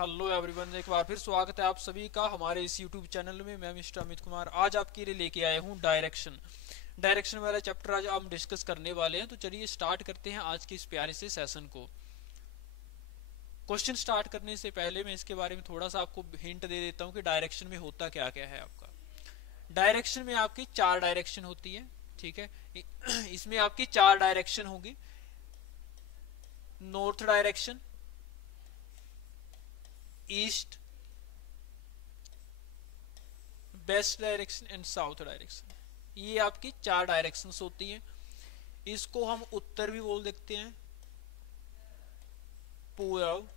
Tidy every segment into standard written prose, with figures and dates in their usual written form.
Hello everyone, एक बार फिर स्वागत है आप सभी का हमारे इस यूट्यूब चैनल में। मैं मिस्टर अमित कुमार आज आपके लिए लेके आया हूँ डायरेक्शन वाला चैप्टर आज हम डिस्कस करने वाले हैं। तो चलिए स्टार्ट करते हैं आज के इस प्यारे से सेशन को। क्वेश्चन स्टार्ट करने से पहले मैं इसके बारे में थोड़ा सा आपको हिंट दे देता हूँ कि डायरेक्शन में होता क्या क्या है। आपका डायरेक्शन में आपकी 4 डायरेक्शन होती है, ठीक है। इसमें आपकी 4 डायरेक्शन होगी, north direction, east, west direction and south direction. ये आपकी 4 डायरेक्शंस होती हैं। इसको हम उत्तर भी बोल सकते हैं, पूर्व,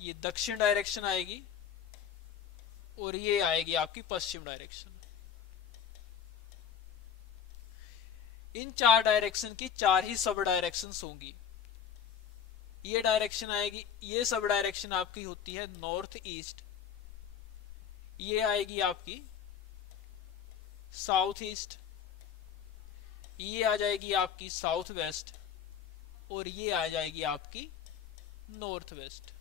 ये दक्षिण डायरेक्शन आएगी और ये आएगी आपकी पश्चिम डायरेक्शन। इन 4 डायरेक्शन की 4 ही सब डायरेक्शंस होंगी। ये डायरेक्शन आएगी, ये सब डायरेक्शन आपकी होती है नॉर्थ ईस्ट, ये आएगी आपकी साउथ ईस्ट, ये आ जाएगी आपकी साउथ वेस्ट और ये आ जाएगी आपकी नॉर्थ वेस्ट।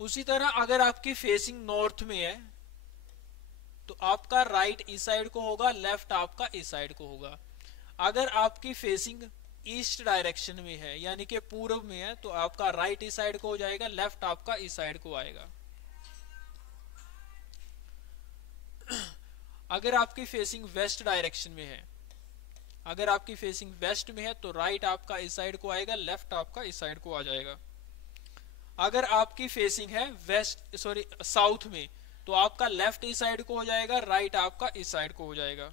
उसी तरह अगर आपकी फेसिंग नॉर्थ में है तो आपका राइट इस साइड को होगा, लेफ्ट आपका इस साइड को होगा। अगर आपकी फेसिंग ईस्ट डायरेक्शन में है यानी कि पूर्व में है तो आपका राइट इस साइड को हो जाएगा, लेफ्ट आपका इस साइड को आएगा। अगर आपकी फेसिंग वेस्ट डायरेक्शन में है, अगर आपकी फेसिंग वेस्ट में है तो राइट आपका इस साइड को आएगा, लेफ्ट आपका इस साइड को आ जाएगा। अगर आपकी फेसिंग है साउथ में तो आपका लेफ्ट इस साइड को हो जाएगा, राइट आपका इस साइड को हो जाएगा।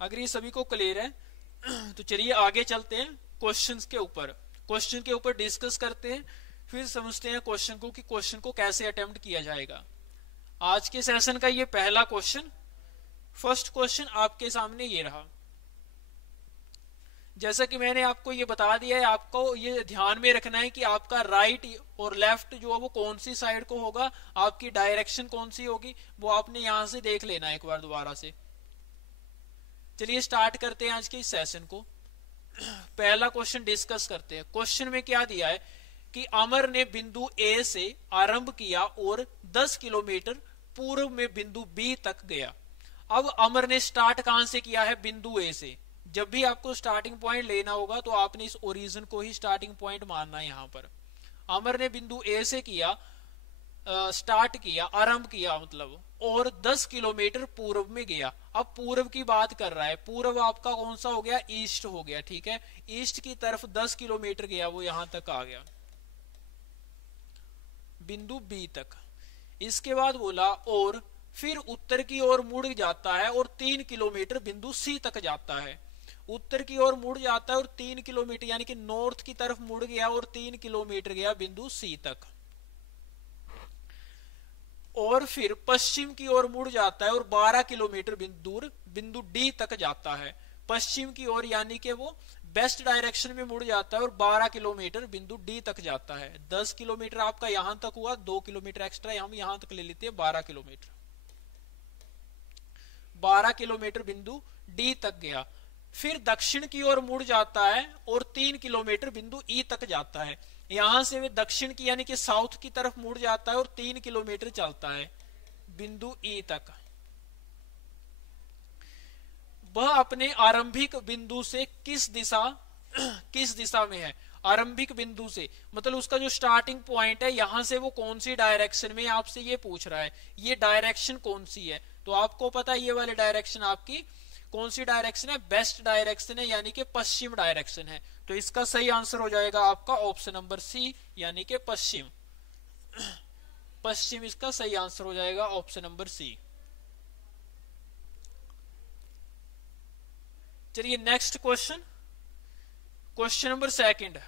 अगर ये सभी को क्लियर है तो चलिए आगे चलते हैं क्वेश्चंस के ऊपर। क्वेश्चन के ऊपर डिस्कस करते हैं, फिर समझते हैं क्वेश्चन को कि क्वेश्चन को कैसे अटेम्प्ट किया जाएगा। आज के सेशन का ये पहला क्वेश्चन, फर्स्ट क्वेश्चन आपके सामने ये रहा। जैसा कि मैंने आपको ये बता दिया है, आपको ये ध्यान में रखना है कि आपका राइट और लेफ्ट जो है वो कौन सी साइड को होगा, आपकी डायरेक्शन कौन सी होगी, वो आपने यहां से देख लेना है एक बार दोबारा से। चलिए स्टार्ट करते हैं आज के इस सेशन को। पहला क्वेश्चन डिस्कस करते हैं। क्वेश्चन में क्या दिया है कि अमर ने बिंदु ए से आरंभ किया और 10 किलोमीटर पूर्व में बिंदु बी तक गया। अब अमर ने स्टार्ट कहां से किया है? बिंदु ए से। जब भी आपको स्टार्टिंग पॉइंट लेना होगा तो आपने इस ओरिजिन को ही स्टार्टिंग पॉइंट मानना है। यहां पर अमर ने बिंदु ए से किया, स्टार्ट किया, आरंभ किया मतलब, और 10 किलोमीटर पूर्व में गया। अब पूर्व की बात कर रहा है, पूर्व आपका कौन सा हो गया? ईस्ट हो गया, ठीक है। ईस्ट की तरफ 10 किलोमीटर गया, वो यहां तक आ गया, बिंदु बी तक। इसके बाद बोला और फिर उत्तर की ओर मुड़ जाता है और 3 किलोमीटर बिंदु सी तक जाता है। उत्तर की ओर मुड़ जाता है और 3 किलोमीटर यानी कि नॉर्थ की तरफ मुड़ गया और 3 किलोमीटर गया बिंदु सी तक। और फिर पश्चिम की ओर मुड़ जाता है और 12 किलोमीटर दूर बिंदु डी तक जाता है। पश्चिम की ओर यानी कि वो वेस्ट डायरेक्शन में मुड़ जाता है और 12 किलोमीटर बिंदु डी तक जाता है। 10 किलोमीटर आपका यहां तक हुआ, 2 किलोमीटर एक्स्ट्रा हम यहां तक ले लेते हैं, 12 किलोमीटर। 12 किलोमीटर बिंदु डी तक गया। फिर दक्षिण की ओर मुड़ जाता है और 3 किलोमीटर बिंदु ई तक जाता है। यहां से वे दक्षिण की यानी कि साउथ की तरफ मुड़ जाता है और 3 किलोमीटर चलता है बिंदु ई तक। वह अपने आरंभिक बिंदु से किस दिशा में है? आरंभिक बिंदु से मतलब उसका जो स्टार्टिंग पॉइंट है, यहां से वो कौन सी डायरेक्शन में, आपसे ये पूछ रहा है। ये डायरेक्शन कौन सी है? तो आपको पता है ये वाली डायरेक्शन आपकी कौन सी डायरेक्शन है? वेस्ट डायरेक्शन है यानी कि पश्चिम डायरेक्शन है। तो इसका सही आंसर हो जाएगा आपका ऑप्शन नंबर सी यानी कि पश्चिम। पश्चिम इसका सही आंसर हो जाएगा, ऑप्शन नंबर सी। चलिए next question, question number second.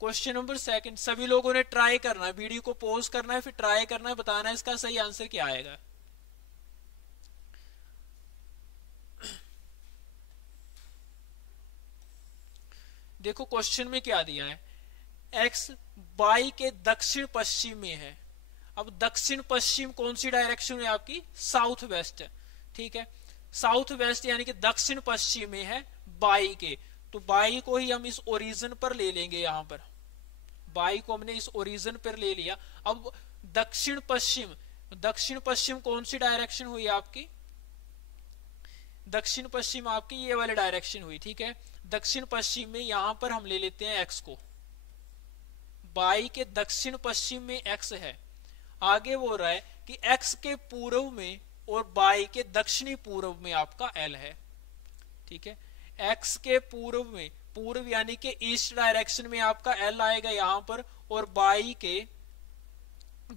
Question number second सभी लोगों ने ट्राई करना है, वीडियो को पॉज करना है, फिर ट्राई करना है, बताना है इसका सही आंसर क्या आएगा। देखो क्वेश्चन में क्या दिया है, एक्स वाई के दक्षिण पश्चिम में है। अब दक्षिण पश्चिम कौन सी डायरेक्शन है आपकी? साउथ वेस्ट, ठीक है। साउथ वेस्ट यानी कि दक्षिण पश्चिम में है वाई के। तो बाई को ही हम इस ओरिजिन पर ले लेंगे। यहां पर बाई को हमने इस ओरिजिन पर ले लिया। अब दक्षिण पश्चिम, दक्षिण पश्चिम कौन सी डायरेक्शन हुई आपकी? दक्षिण पश्चिम आपकी ये वाली डायरेक्शन हुई, ठीक है। दक्षिण पश्चिम में यहां पर हम ले लेते हैं एक्स को, बाई के दक्षिण पश्चिम में एक्स है। आगे बोल रहा है कि एक्स के पूर्व में और बाई के दक्षिणी पूर्व में आपका एल है, ठीक है। एक्स के पूर्व में, पूर्व यानी कि ईस्ट डायरेक्शन में आपका एल आएगा यहां पर, और बाई के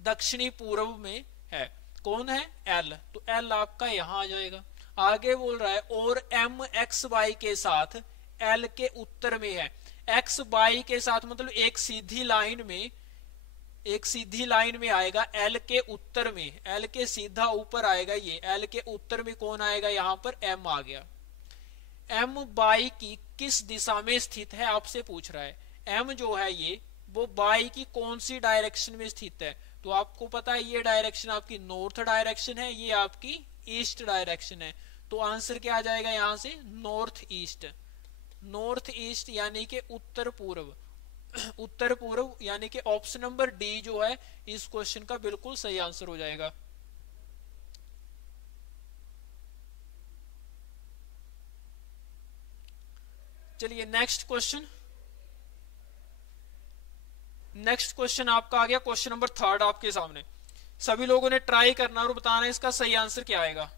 दक्षिणी पूर्व में है, कौन है? एल। तो एल आपका यहां आ जाएगा। आगे बोल रहा है और एम एक्स वाई के साथ एल के उत्तर में है। एक्स वाई के साथ मतलब एक सीधी लाइन में, एक सीधी लाइन में आएगा एल के उत्तर में, एल के सीधा ऊपर आएगा ये, एल के उत्तर में कौन आएगा? यहां पर एम आ गया। एम बाई की किस दिशा में स्थित है आपसे पूछ रहा है। एम जो है ये वो बाई की कौन सी डायरेक्शन में स्थित है? तो आपको पता है ये डायरेक्शन आपकी नॉर्थ डायरेक्शन है, ये आपकी ईस्ट डायरेक्शन है। तो आंसर क्या आ जाएगा यहां से? North east. नॉर्थ ईस्ट यानी कि उत्तर पूर्व, उत्तर पूर्व यानी कि ऑप्शन नंबर डी जो है इस क्वेश्चन का बिल्कुल सही आंसर हो जाएगा। चलिए नेक्स्ट क्वेश्चन। नेक्स्ट क्वेश्चन आपका आ गया क्वेश्चन नंबर 3 आपके सामने। सभी लोगों ने ट्राई करना और बताना इसका सही आंसर क्या आएगा।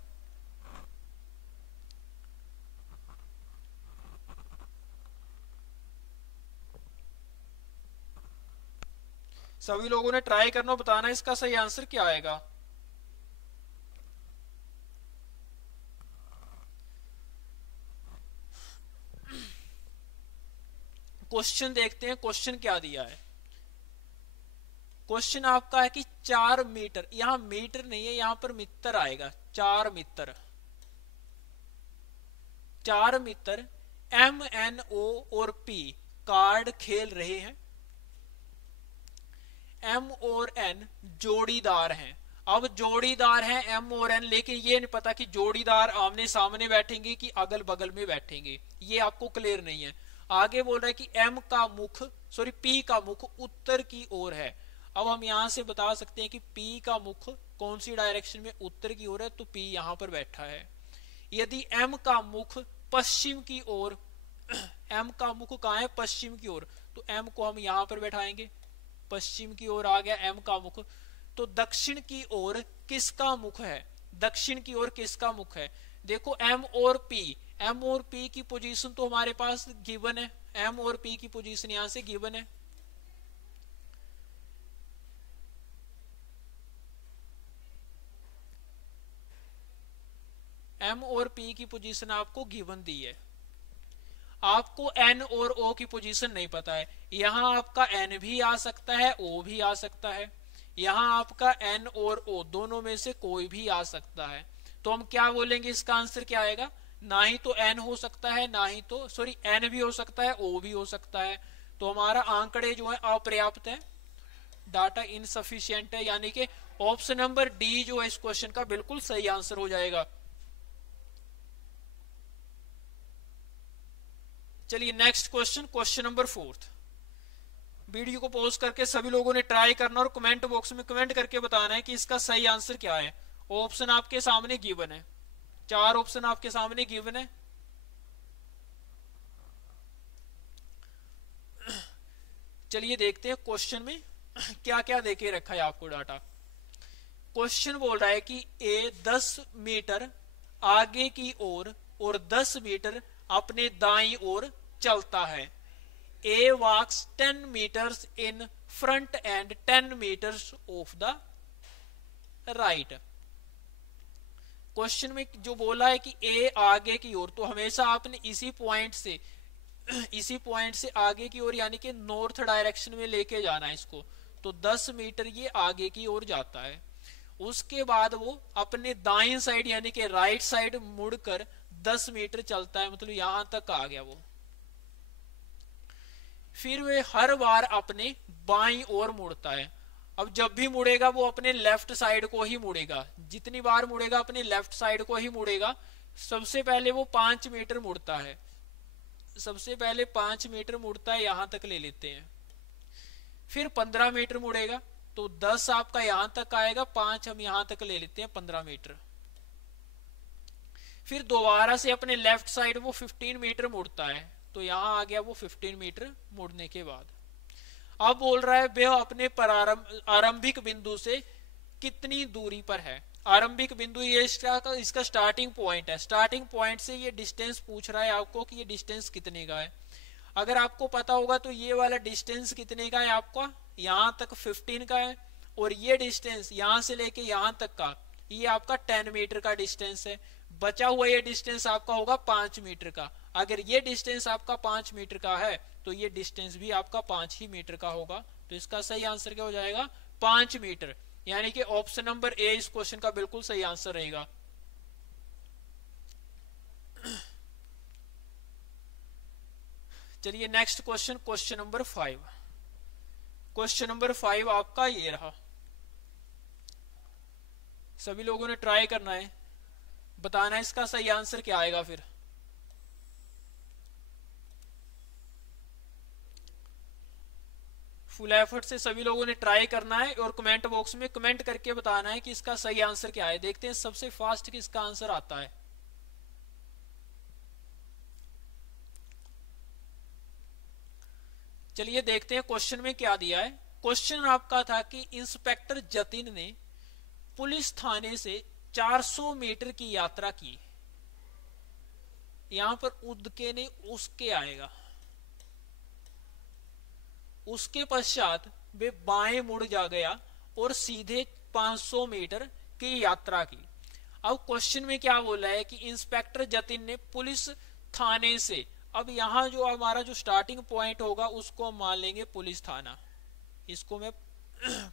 सभी लोगों ने ट्राई करना और बताना इसका सही आंसर क्या आएगा। क्वेश्चन देखते हैं, क्वेश्चन क्या दिया है। क्वेश्चन आपका है कि 4 मीटर, यहां मीटर नहीं है, यहां पर मीटर आएगा। 4 metre, 4 metre M N O और पी कार्ड खेल रहे हैं। एम और एन जोड़ीदार हैं। अब जोड़ीदार हैं एम और एन, लेकिन ये नहीं पता कि जोड़ीदार आमने सामने बैठेंगे कि अगल बगल में बैठेंगे, ये आपको क्लियर नहीं है। आगे बोल रहा है कि एम का मुख, सॉरी पी का मुख उत्तर की ओर है। अब हम यहां से बता सकते हैं कि पी का मुख कौन सी डायरेक्शन में? उत्तर की ओर है, तो पी यहां पर बैठा है। यदि एम का मुख पश्चिम की ओर, एम का मुख कहां है? पश्चिम की ओर, तो एम को हम यहां पर बैठाएंगे, पश्चिम की ओर आ गया एम का मुख। तो दक्षिण की ओर किसका मुख है? दक्षिण की ओर किसका मुख है? देखो एम और पी, एम और पी की पोजीशन तो हमारे पास गिवन है, एम और पी की पोजीशन यहां से गिवन है। एम और पी की पोजीशन आपको गिवन दी है। आपको एन और ओ की पोजीशन नहीं पता है। यहां आपका एन भी आ सकता है, ओ भी आ सकता है। यहां आपका एन और ओ दोनों में से कोई भी आ सकता है। तो हम क्या बोलेंगे, इसका आंसर क्या आएगा? ना ही तो एन हो सकता है, ना ही तो, सॉरी एन भी हो सकता है, ओ भी हो सकता है। तो हमारा आंकड़े जो है अपर्याप्त है, डाटा इनसफिशिएंट है, यानी कि ऑप्शन नंबर डी जो है इस क्वेश्चन का बिल्कुल सही आंसर हो जाएगा। चलिए next question, question number 4। Video को पॉज करके सभी लोगों ने ट्राई करना और कमेंट बॉक्स में कमेंट करके बताना है कि इसका सही आंसर क्या है। ऑप्शन आपके सामने गिवन है, 4 ऑप्शन आपके सामने गिवन है। चलिए देखते हैं क्वेश्चन में क्या क्या देके रखा है आपको डाटा। क्वेश्चन बोल रहा है कि ए 10 मीटर आगे की ओर और 10 मीटर अपने दाईं ओर चलता है। A walks 10 metres in front and 10 metres of the right. Question में जो बोला है कि ए आगे की ओर, तो हमेशा आपने इसी पॉइंट से आगे की ओर यानी कि नॉर्थ डायरेक्शन में लेके जाना है इसको। तो 10 मीटर ये आगे की ओर जाता है। उसके बाद वो अपने दाएं साइड यानी कि राइट साइड मुड़कर 10 मीटर चलता है, मतलब यहां तक आ गया वो। फिर वे हर बार अपने बाईं ओर मुड़ता है। अब जब भी मुड़ेगा वो अपने लेफ्ट साइड को ही मुड़ेगा, जितनी बार मुड़ेगा अपने लेफ्ट साइड को ही मुड़ेगा। सबसे पहले वो 5 मीटर मुड़ता है, सबसे पहले 5 मीटर मुड़ता है, यहां तक ले लेते हैं। फिर 15 मीटर मुड़ेगा, तो 10 आपका यहां तक आएगा, 5 हम यहां तक ले लेते हैं, 15 मीटर। फिर दोबारा से अपने लेफ्ट साइड वो 15 मीटर मुड़ता है, तो यहां आ गया वो 15 मीटर मुड़ने के बाद। अब बोल रहा है वह अपने आरंभिक बिंदु से कितनी दूरी पर है। आरंभिक बिंदु ये इसका स्टार्टिंग पॉइंट है। स्टार्टिंग पॉइंट से ये डिस्टेंस पूछ रहा है आपको कि ये डिस्टेंस कितने का है। अगर आपको पता होगा तो ये वाला डिस्टेंस कितने का है, आपका यहां तक 15 का है, और ये डिस्टेंस यहां से लेके यहां तक का ये आपका 10 मीटर का डिस्टेंस है। बचा हुआ ये डिस्टेंस आपका होगा 5 मीटर का। अगर ये डिस्टेंस आपका 5 मीटर का है तो ये डिस्टेंस भी आपका 5 ही मीटर का होगा। तो इसका सही आंसर क्या हो जाएगा, 5 मीटर। यानी कि ऑप्शन नंबर ए इस क्वेश्चन का बिल्कुल सही आंसर रहेगा। चलिए next question, question number 5। Question number 5 आपका ये रहा। सभी लोगों ने ट्राई करना है, बताना है इसका सही आंसर क्या आएगा। फिर फुल एफर्ट से सभी लोगों ने ट्राई करना है और कमेंट बॉक्स में कमेंट करके बताना है कि इसका सही आंसर क्या है। देखते हैं सबसे फास्ट किसका आंसर आता है। चलिए देखते हैं क्वेश्चन में क्या दिया है। क्वेश्चन आपका था कि इंस्पेक्टर जतिन ने पुलिस थाने से 400 मीटर की यात्रा की। यहां पर उदके ने उसके आएगा। उसके पश्चात वे बाएं मुड़ जा गया और सीधे 500 मीटर की यात्रा की। अब क्वेश्चन में क्या बोला है कि इंस्पेक्टर जतिन ने पुलिस थाने से, अब यहां जो हमारा जो स्टार्टिंग पॉइंट होगा उसको हम मान लेंगे पुलिस थाना। इसको मैं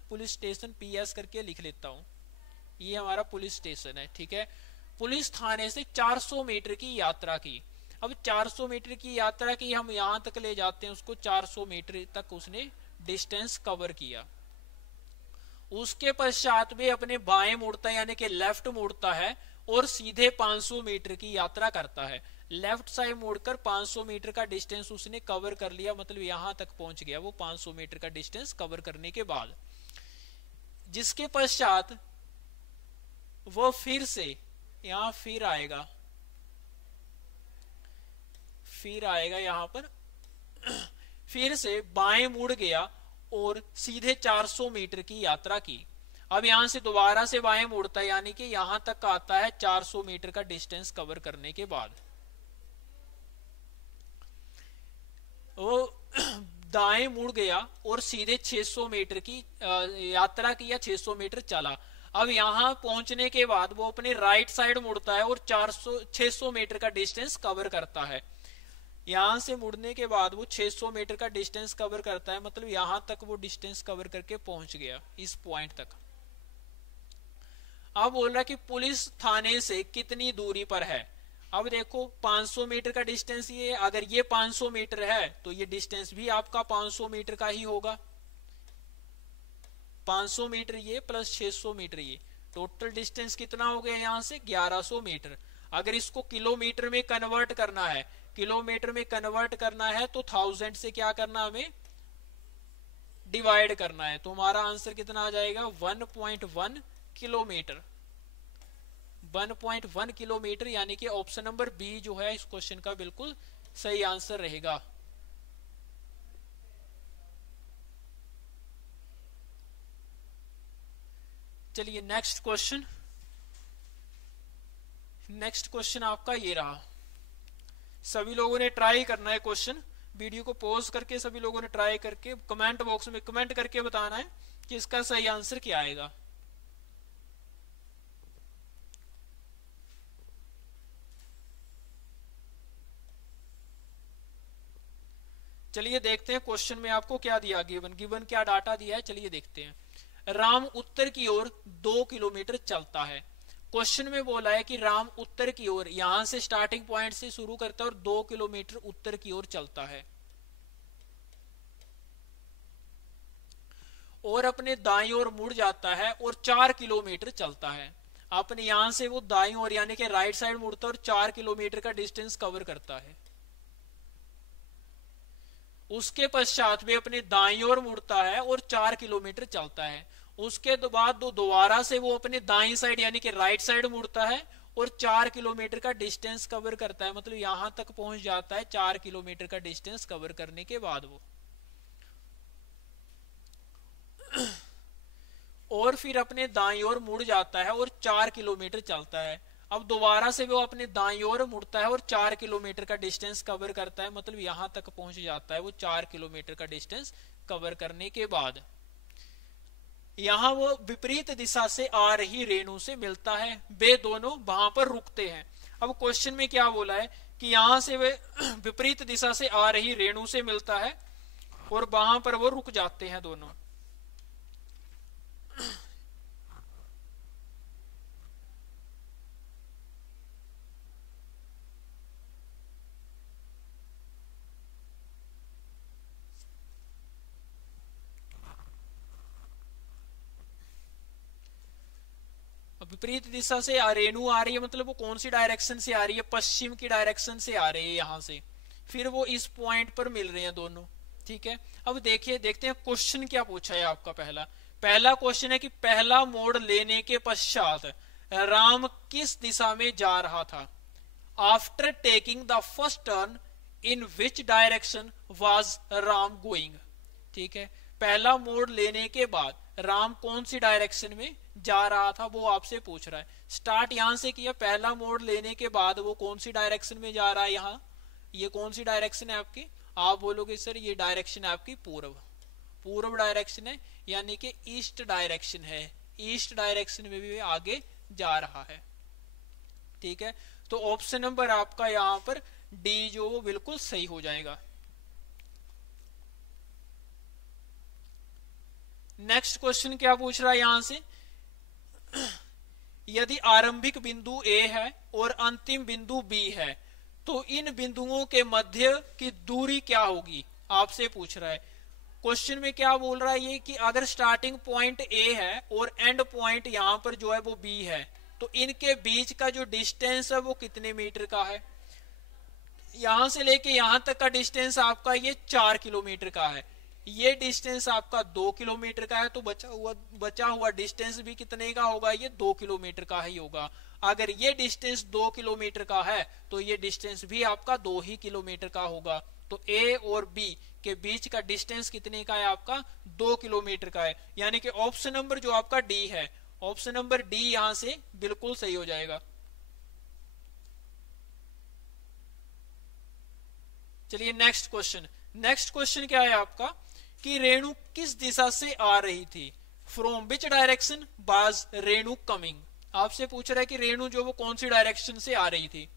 पुलिस स्टेशन पीएस करके लिख लेता हूं। ये हमारा पुलिस स्टेशन है, ठीक है। पुलिस थाने से 400 मीटर की यात्रा की। अब 400 मीटर की यात्रा की, हम यहां तक ले जाते हैं उसको, 400 मीटर तक उसने डिस्टेंस कवर किया। उसके पश्चात वे अपने बाएं मुड़ता है, यानी कि लेफ्ट मुड़ता है और सीधे 500 मीटर की यात्रा करता है। लेफ्ट साइड मुड़कर 500 मीटर का डिस्टेंस उसने कवर कर लिया, मतलब यहां तक पहुंच गया वो 500 मीटर का डिस्टेंस कवर करने के बाद। जिसके पश्चात वो फिर से यहां फिर आएगा यहां पर फिर से बाएं मुड़ गया और सीधे 400 मीटर की यात्रा की। अब यहां से दोबारा से बाएं मुड़ता है, यानी कि यहां तक आता है 400 मीटर का डिस्टेंस कवर करने के बाद। वो दाएं मुड़ गया और सीधे 600 मीटर की यात्रा की या 600 मीटर चला। अब यहां पहुंचने के बाद वो अपने राइट साइड मुड़ता है और 600 मीटर का डिस्टेंस कवर करता है। यहां से मुड़ने के बाद वो 600 मीटर का डिस्टेंस कवर करता है, मतलब यहां तक वो डिस्टेंस कवर करके पहुंच गया इस पॉइंट तक। अब बोल रहा है कि पुलिस थाने से कितनी दूरी पर है। अब देखो 500 मीटर का डिस्टेंस ये है। अगर ये 500 मीटर है तो ये डिस्टेंस भी आपका 500 मीटर का ही होगा। 500 मीटर ये प्लस 600 मीटर ये, टोटल डिस्टेंस कितना हो गया यहां से 1100 मीटर। अगर इसको किलोमीटर में कन्वर्ट करना है, किलोमीटर में कन्वर्ट करना है तो 1000 से क्या करना, हमें डिवाइड करना है। तो हमारा आंसर कितना आ जाएगा 1.1 किलोमीटर। 1.1 किलोमीटर, यानी कि ऑप्शन नंबर बी जो है इस क्वेश्चन का बिल्कुल सही आंसर रहेगा। चलिए नेक्स्ट क्वेश्चन। नेक्स्ट क्वेश्चन आपका ये रहा। सभी लोगों ने ट्राई करना है क्वेश्चन, वीडियो को पॉज करके सभी लोगों ने ट्राई करके कमेंट बॉक्स में कमेंट करके बताना है कि इसका सही आंसर क्या आएगा। चलिए देखते हैं क्वेश्चन में आपको क्या दिया, गिवन क्या डाटा दिया है। चलिए देखते हैं। राम उत्तर की ओर 2 किलोमीटर चलता है। क्वेश्चन में बोला है कि राम उत्तर की ओर, यहां से स्टार्टिंग पॉइंट से शुरू करता है और 2 किलोमीटर उत्तर की ओर चलता है और अपने दाईं ओर मुड़ जाता है और 4 किलोमीटर चलता है। अपने यहां से वो दाईं ओर यानी कि राइट साइड मुड़ता है और 4 किलोमीटर का डिस्टेंस कवर करता है। उसके पश्चात वे अपने दाईं ओर मुड़ता है और 4 किलोमीटर चलता है। उसके बाद दोबारा से वो अपने दाईं साइड यानी कि राइट साइड मुड़ता है और 4 किलोमीटर का डिस्टेंस कवर करता है, मतलब यहां तक पहुंच जाता है 4 किलोमीटर का डिस्टेंस कवर करने के बाद वो, और फिर अपने दाईं ओर मुड़ जाता है और 4 किलोमीटर चलता है। अब दोबारा से वो अपने दाईं ओर मुड़ता है और 4 किलोमीटर का डिस्टेंस कवर करता है, मतलब यहां तक पहुंच जाता है वो 4 किलोमीटर का डिस्टेंस कवर करने के बाद। यहां वो विपरीत दिशा से आ रही रेणु से मिलता है, वे दोनों वहां पर रुकते हैं। अब क्वेश्चन में क्या बोला है कि यहां से वे विपरीत दिशा से आ रही रेणु से मिलता है और वहां पर वो रुक जाते हैं दोनों। विपरीत दिशा से रेणु आ रही है, मतलब वो कौन सी डायरेक्शन से आ रही है, पश्चिम की डायरेक्शन से आ रही है यहां से। फिर वो इस पॉइंट पर मिल रहे हैं दोनों, ठीक है। अब देखते हैं क्वेश्चन क्या पूछा है आपका। पहला क्वेश्चन है कि पहला मोड़ लेने के पश्चात राम किस दिशा में जा रहा था। After taking the first turn in which direction was Ram going, ठीक है। पहला मोड़ लेने के बाद राम कौन सी डायरेक्शन में जा रहा था वो आपसे पूछ रहा है। स्टार्ट यहां से किया, पहला मोड़ लेने के बाद वो कौन सी डायरेक्शन में जा रहा है। यहाँ ये कौन सी डायरेक्शन है आपकी, आप बोलोगे सर ये डायरेक्शन है आपकी पूर्व डायरेक्शन है, यानी कि ईस्ट डायरेक्शन है। ईस्ट डायरेक्शन में भी आगे जा रहा है, ठीक है। तो ऑप्शन नंबर आपका यहां पर डी जो वो बिल्कुल सही हो जाएगा। नेक्स्ट क्वेश्चन क्या पूछ रहा है यहां से, यदि आरंभिक बिंदु ए है और अंतिम बिंदु बी है तो इन बिंदुओं के मध्य की दूरी क्या होगी, आपसे पूछ रहा है। क्वेश्चन में क्या बोल रहा है ये कि अगर स्टार्टिंग पॉइंट ए है और एंड पॉइंट यहां पर जो है वो बी है, तो इनके बीच का जो डिस्टेंस है वो कितने मीटर का है। यहां से लेके यहां तक का डिस्टेंस आपका ये 4 किलोमीटर का है, ये डिस्टेंस आपका 2 किलोमीटर का है, तो बचा हुआ डिस्टेंस भी कितने का होगा, ये 2 किलोमीटर का ही होगा। अगर ये डिस्टेंस 2 किलोमीटर का है तो ये डिस्टेंस भी आपका 2 ही किलोमीटर का होगा। तो ए और बी के बीच का डिस्टेंस कितने का है आपका, 2 किलोमीटर का है। यानी कि ऑप्शन नंबर जो आपका डी है, ऑप्शन नंबर डी यहां से बिल्कुल सही हो जाएगा। चलिए नेक्स्ट क्वेश्चन क्या है आपका कि रेणु किस दिशा से आ रही थी। From which direction was Renu coming, आपसे पूछ रहा है कि रेणु जो वो कौन सी डायरेक्शन से आ रही थी।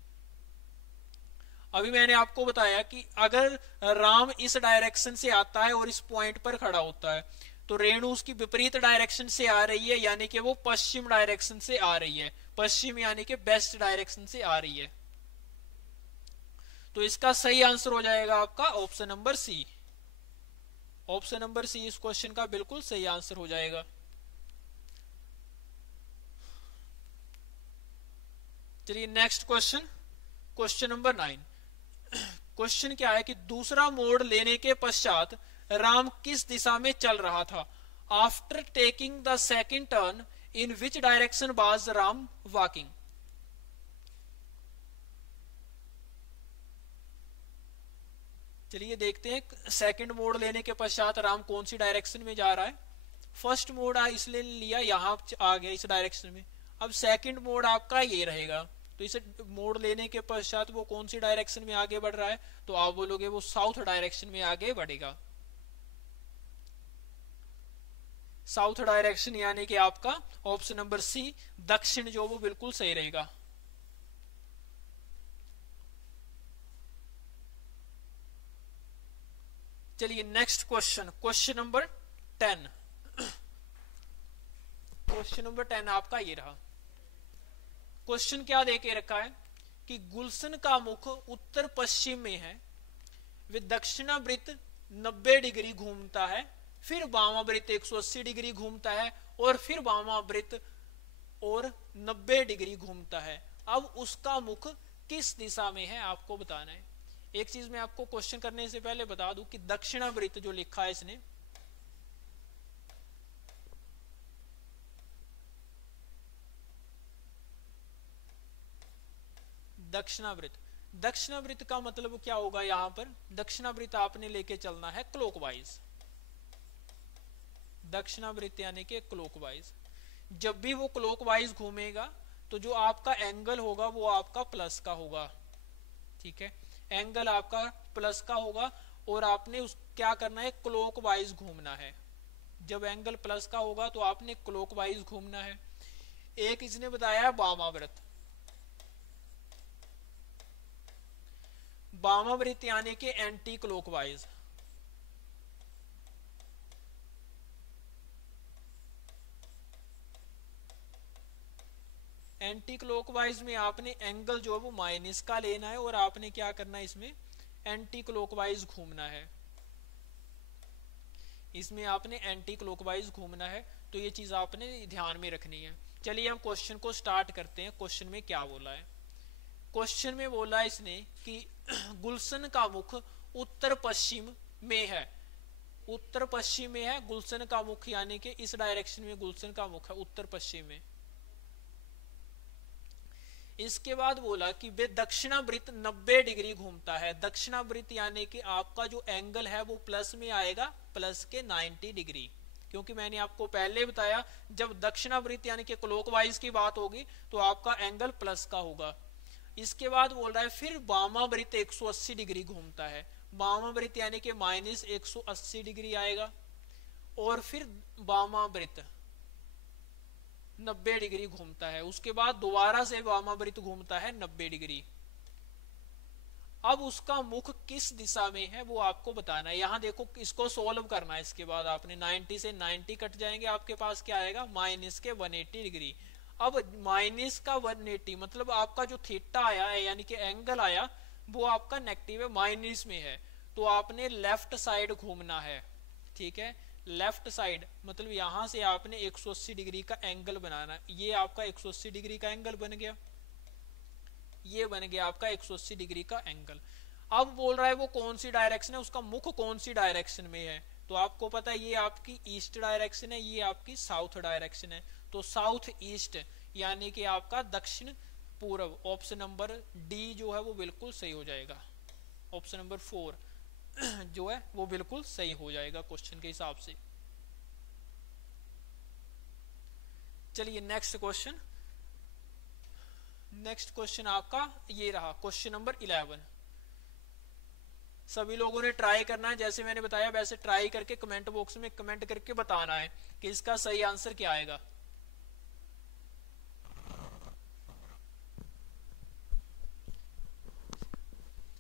अभी मैंने आपको बताया कि अगर राम इस डायरेक्शन से आता है और इस पॉइंट पर खड़ा होता है तो रेणु उसकी विपरीत डायरेक्शन से आ रही है, यानी कि वो पश्चिम डायरेक्शन से आ रही है। पश्चिम यानी कि वेस्ट डायरेक्शन से आ रही है। तो इसका सही आंसर हो जाएगा आपका option number C. Option number C इस क्वेश्चन का बिल्कुल सही आंसर हो जाएगा। चलिए नेक्स्ट क्वेश्चन नंबर 9। क्वेश्चन क्या है कि दूसरा मोड़ लेने के पश्चात राम किस दिशा में चल रहा था। After taking the second turn in which direction was Ram walking. चलिए देखते हैं सेकंड मोड लेने के पश्चात राम कौन सी डायरेक्शन में जा रहा है। फर्स्ट मोड इसलिए लिया यहां आ गया इस डायरेक्शन में। अब सेकंड मोड आपका ये रहेगा, तो इसे मोड लेने के पश्चात वो कौन सी डायरेक्शन में आगे बढ़ रहा है, तो आप बोलोगे वो साउथ डायरेक्शन में आगे बढ़ेगा। साउथ डायरेक्शन यानी कि आपका ऑप्शन नंबर सी दक्षिण जो वो बिल्कुल सही रहेगा। चलिए next question number 10। Question number 10 आपका ये रहा। क्वेश्चन क्या देके रखा है कि गुलशन का मुख उत्तर पश्चिम में है, वे दक्षिणावृत्त 90 डिग्री घूमता है, फिर वामावृत्त 180 डिग्री घूमता है और फिर वामावृत्त और 90 डिग्री घूमता है। अब उसका मुख किस दिशा में है आपको बताना है। एक चीज मैं आपको क्वेश्चन करने से पहले बता दूं कि दक्षिणावृत्त जो लिखा है इसने, दक्षिणावृत्त, दक्षिणावृत्त का मतलब क्या होगा? यहां पर दक्षिणावृत्त आपने लेके चलना है क्लॉकवाइज, दक्षिणावृत्त यानी कि क्लॉकवाइज। जब भी वो क्लॉकवाइज घूमेगा तो जो आपका एंगल होगा वो आपका प्लस का होगा, ठीक है, एंगल आपका प्लस का होगा और आपने उस क्या करना है, क्लॉकवाइज घूमना है। जब एंगल प्लस का होगा तो आपने क्लॉकवाइज घूमना है। एक इसने बताया वामाव्रत, वामाव्रत यानी कि एंटी क्लॉकवाइज, एंटी क्लॉकवाइज में आपने एंगल जो है वो माइनस का लेना है और आपने क्या करना है, इसमें एंटी क्लॉकवाइज घूमना है, इसमें आपने एंटी क्लॉकवाइज घूमना है। तो ये चीज आपने ध्यान में रखनी है। चलिए हम क्वेश्चन को स्टार्ट करते हैं। क्वेश्चन में क्या बोला है? क्वेश्चन में बोला इसने कि गुलशन का मुख उत्तर पश्चिम में है, उत्तर पश्चिम में है गुलशन का मुख, यानी कि इस डायरेक्शन में गुलशन का मुख है, उत्तर पश्चिम में। इसके बाद बोला कि वे दक्षिणावृत्त 90 डिग्री घूमता है। दक्षिणावृत्त यानी कि आपका जो एंगल है वो प्लस में आएगा, प्लस के 90 डिग्री, क्योंकि मैंने आपको पहले बताया जब दक्षिणावृत्त यानी कि क्लॉकवाइज की बात होगी तो आपका एंगल प्लस का होगा। इसके बाद बोल रहा है फिर वामावृत्त 180 डिग्री घूमता है, वामावृत्त यानी कि माइनस 180 डिग्री आएगा, और फिर वामावृत्त 90 डिग्री घूमता है। उसके बाद दोबारा से वामावृत्त घूमता है 90 डिग्री। अब उसका मुख किस दिशा में है वो आपको बताना है। यहां देखो इसको सोल्व करना है। इसके बाद आपने 90 से 90 कट जाएंगे, आपके पास क्या आएगा, माइनस के 180 डिग्री। अब माइनस का 180 मतलब आपका जो थीटा आया है यानी कि एंगल आया वो आपका नेगेटिव है, माइनस में है, तो आपने लेफ्ट साइड घूमना है, ठीक है, लेफ्ट साइड मतलब यहां से आपने 180 डिग्री का एंगल बनाना है। ये आपका 180 डिग्री का एंगल बन गया, ये बन गया आपका 180 डिग्री का एंगल। अब बोल रहा है वो कौन सी डायरेक्शन है, उसका मुख कौन सी डायरेक्शन में है। तो आपको पता है ये आपकी ईस्ट डायरेक्शन है, ये आपकी साउथ डायरेक्शन है, तो साउथ ईस्ट यानी कि आपका दक्षिण पूर्व। ऑप्शन नंबर डी जो है वो बिल्कुल सही हो जाएगा, ऑप्शन नंबर 4 जो है वो बिल्कुल सही हो जाएगा क्वेश्चन के हिसाब से। चलिए नेक्स्ट क्वेश्चन, नेक्स्ट क्वेश्चन आपका ये रहा क्वेश्चन नंबर 11। सभी लोगों ने ट्राई करना है, जैसे मैंने बताया वैसे ट्राई करके कमेंट बॉक्स में कमेंट करके बताना है कि इसका सही आंसर क्या आएगा।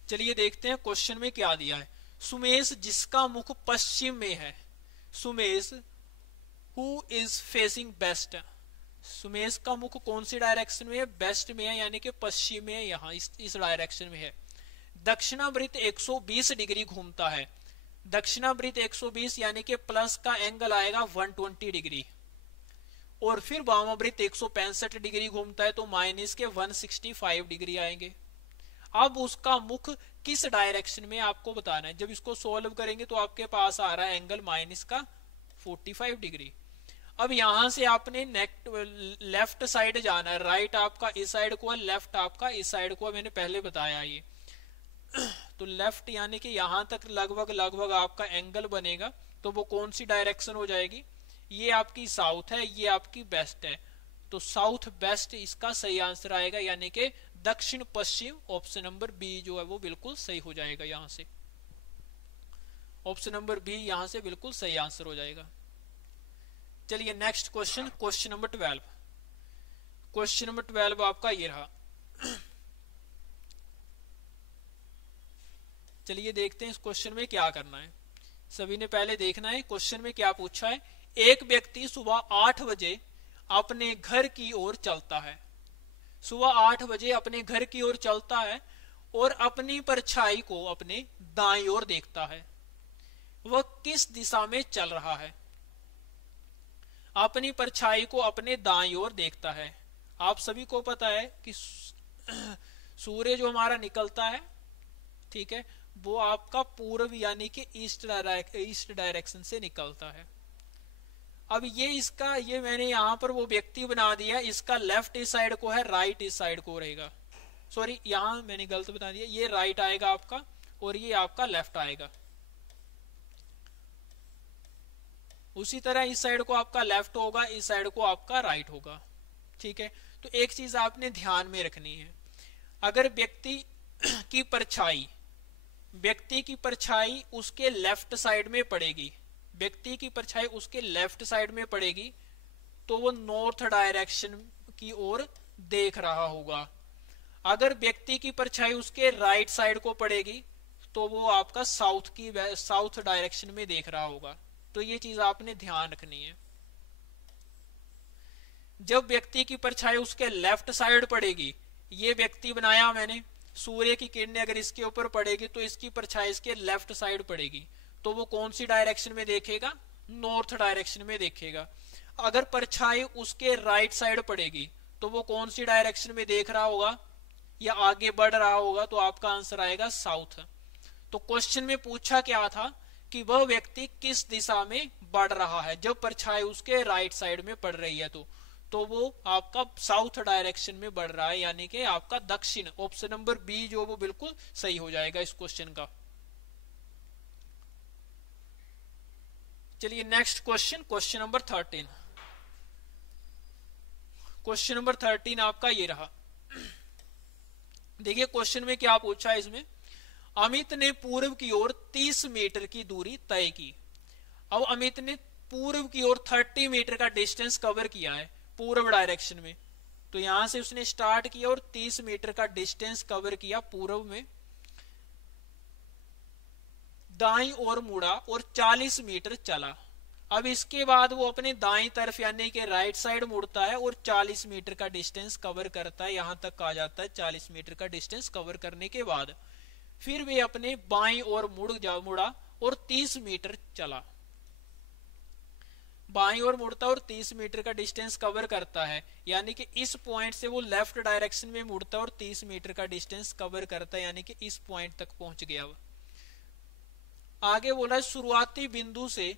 चलिए देखते हैं क्वेश्चन में क्या दिया है। सुमेश जिसका मुख पश्चिम में है, Sumesh who is facing west, Sumesh का मुख कौन सी डायरेक्शन में है, वेस्ट में है यानी कि पश्चिम में है, यहाँ इस डायरेक्शन में है। दक्षिणावृत्त 120 डिग्री घूमता है, दक्षिणावृत्त 120 यानी कि प्लस का एंगल आएगा 120 डिग्री, और फिर वामावृत्त 165 डिग्री घूमता है तो माइनस के 165 डिग्री आएंगे। अब उसका मुख किस डायरेक्शन में आपको बताना है। जब इसको सॉल्व करेंगे तो आपके पास आ रहा है एंगल माइनस का 45 डिग्री। अब यहां से आपने लेफ्ट साइड जाना है, राइट आपका इस साइड को है, लेफ्ट आपका इस साइड को है, मैंने पहले बताया ये। तो लेफ्ट यानी कि यहां तक लगभग आपका एंगल बनेगा, तो वो कौन सी डायरेक्शन हो जाएगी, ये आपकी साउथ है, ये आपकी वेस्ट है, तो साउथ वेस्ट इसका सही आंसर आएगा, यानी कि दक्षिण पश्चिम। ऑप्शन नंबर बी जो है वो बिल्कुल सही हो जाएगा, यहां से ऑप्शन नंबर बी यहां से बिल्कुल सही आंसर हो जाएगा। चलिए next question, question number 12। Question number 12 आपका ये रहा। चलिए देखते हैं इस क्वेश्चन में क्या करना है। सभी ने पहले देखना है क्वेश्चन में क्या पूछा है। एक व्यक्ति सुबह 8 बजे अपने घर की ओर चलता है, सुबह 8 बजे अपने घर की ओर चलता है और अपनी परछाई को अपने दाईं ओर देखता है। वह किस दिशा में चल रहा है? अपनी परछाई को अपने दाईं ओर देखता है। आप सभी को पता है कि सूर्य जो हमारा निकलता है ठीक है, वो आपका पूर्व यानी कि ईस्ट डायरेक्शन से निकलता है। अब ये मैंने यहाँ पर वो व्यक्ति बना दिया, इसका लेफ्ट इस साइड को है, राइट इस साइड को रहेगा। सॉरी, यहाँ मैंने गलत बता दिया, ये राइट आएगा आपका और ये आपका लेफ्ट आएगा। उसी तरह इस साइड को आपका लेफ्ट होगा, इस साइड को आपका राइट होगा। ठीक है, तो एक चीज आपने ध्यान में रखनी है, अगर व्यक्ति की परछाई उसके लेफ्ट साइड में पड़ेगी, व्यक्ति की परछाई उसके लेफ्ट साइड में पड़ेगी, तो वो नॉर्थ डायरेक्शन की ओर देख रहा होगा। अगर व्यक्ति की परछाई उसके राइट साइड को पड़ेगी तो वो आपका साउथ डायरेक्शन में देख रहा होगा। तो ये चीज आपने ध्यान रखनी है। जब व्यक्ति की परछाई उसके लेफ्ट साइड पड़ेगी, ये व्यक्ति बनाया मैंने, सूर्य की किरणें अगर इसके ऊपर पड़ेगी तो इसकी परछाई इसके लेफ्ट साइड पड़ेगी, तो वो कौन सी डायरेक्शन में देखेगा? नॉर्थ डायरेक्शन में देखेगा। अगर परछाई उसके राइट साइड पड़ेगी तो वो कौन सी डायरेक्शन में देख रहा होगा या आगे बढ़ रहा होगा? तो आपका आंसर आएगा साउथ। तो क्वेश्चन में पूछा क्या था कि वह व्यक्ति किस दिशा में बढ़ रहा है जब परछाई उसके राइट साइड में पड़ रही है, तो वो आपका साउथ डायरेक्शन में बढ़ रहा है, यानी कि आपका दक्षिण। ऑप्शन नंबर बी जो वो बिल्कुल सही हो जाएगा इस क्वेश्चन का। चलिए next question, question number 13। Question number 13 आपका ये रहा। देखिए क्वेश्चन में क्या पूछा है इसमें, अमित ने पूर्व की ओर 30 मीटर की दूरी तय की। अब अमित ने पूर्व की ओर 30 मीटर का डिस्टेंस कवर किया है पूर्व डायरेक्शन में। तो यहां से उसने स्टार्ट किया और 30 मीटर का डिस्टेंस कवर किया पूर्व में, दाईं ओर मुड़ा और 40 मीटर चला। अब इसके बाद वो अपने दाईं तरफ यानी कि राइट साइड मुड़ता है और 40 मीटर का डिस्टेंस कवर करता है, यहां तक आ जाता है। 40 मीटर का डिस्टेंस कवर करने के बाद फिर वे अपने बाईं ओर मुड़ा और 30 मीटर चला। बाईं ओर मुड़ता और 30 मीटर का डिस्टेंस कवर करता है, यानी कि इस पॉइंट से वो लेफ्ट डायरेक्शन में मुड़ता और 30 मीटर का डिस्टेंस कवर करता है, यानी कि इस पॉइंट तक पहुंच गया। आगे बोला शुरुआती बिंदु से